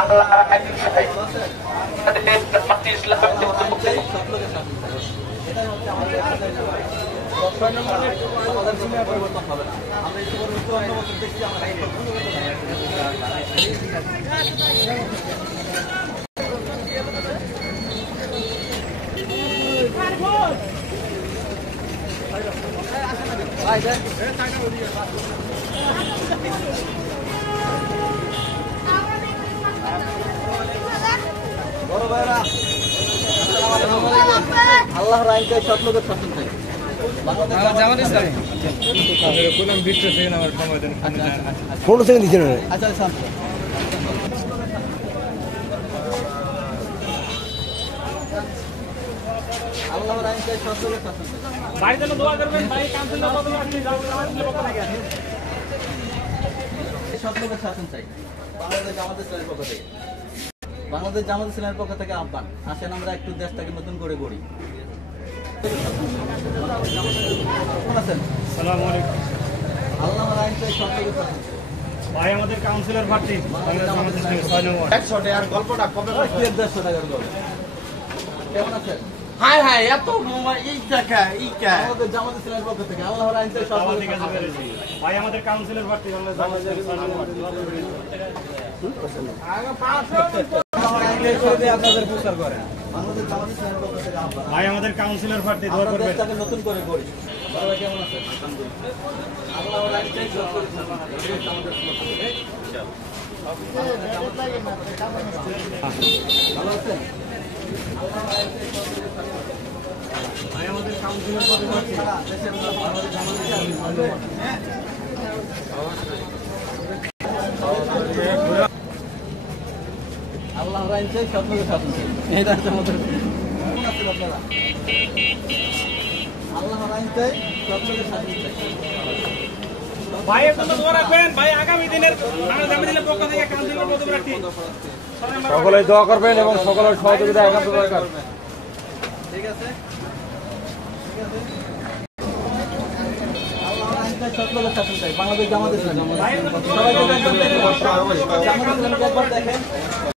আল্লাহ আইন চাই, আমাদের জামাত ইসলাম আল্লাহর আইন চাই, সৎ লোকের শাসন চাই। ফোন সেকেন্ড দিচ্ছেন আচ্ছা আল্লাহর আইন চাই, সৎ লোকের শাসন চাই। ভাই যেন দোয়া করবেন, ভাই কাউন্সিলর কত আসছে পক্ষ থেকে সৎ লোকের শাসন চাই। বাংলাদেশ জামাত ইসলামের পক্ষ থেকে, বাংলাদেশ জামাত ইসলামের পক্ষ থেকে আহ্বান, আসেন আমরা একটু দেশটাকে নতুন করে গড়ি। আছেন আসসালামু আলাইকুম আল্লাহর আইন চাই, সৎ লোকের শাসন চাই। ভাই, আমাদের কাউন্সিলর প্রার্থী বাংলাদেশ জামাত ইসলামী 6 নম্বর। 100 টাকার গল্পটা কবে কি 150 টাকার গল্প? কেমন আছেন? হায় হায় এত এই টাকা এই আমাদের জামাত ইসলামের পক্ষ থেকে আল্লাহর আইন চাই, সৎ লোকের শাসন চাই। ভাই, আমাদের কাউন্সিলর প্রার্থী বাংলাদেশ জামাত ইসলামী 6 নম্বর। আপনাদের প্রচার করেন। বাংলাদেশ জামাত ইসলামের পক্ষ থেকে আহ্বান, ভাই, আমাদের কাউন্সিলর প্রার্থী দোয়া আমরা করবেন। দেশটাকে নতুন করে গড়ি। বাবা কেমন আছেন? আল্লাহর আইন চাই, সৎ লোকের শাসন চাই। এটাই হচ্ছে আমাদের স্লোগান। ভালো আছেন? ভাই, আমাদের কাউন্সিলর প্রার্থী দেশের বাংলাদেশ জামাত ইসলামী 6 নম্বর। আল্লাহর আইন চাই, সৎ লোকের শাসন চাই। এটা হচ্ছে আমাদের। কেমন আছেন আপনারা? আল্লাহর আইন চাই, সৎ লোকের শাসন চাই। ভাইয়ের জন্য দোয়া রাখবেন। ভাই, আগামী দিনের বাংলাদেশ জামাত ইসলামের পক্ষ থেকে কাউন্সিলর পদপ্রার্থী সকলে দোয়া করবেন এবং সকলের সহযোগিতা একান্ত দরকার। ঠিক আছে, ঠিক আছে। আল্লাহর আইন চাই, সৎ লোকের শাসন চাই। বাংলাদেশ জামাত ইসলামী। সবাইকে দেখেন, জামাত ইসলামীকে একবার দেখেন।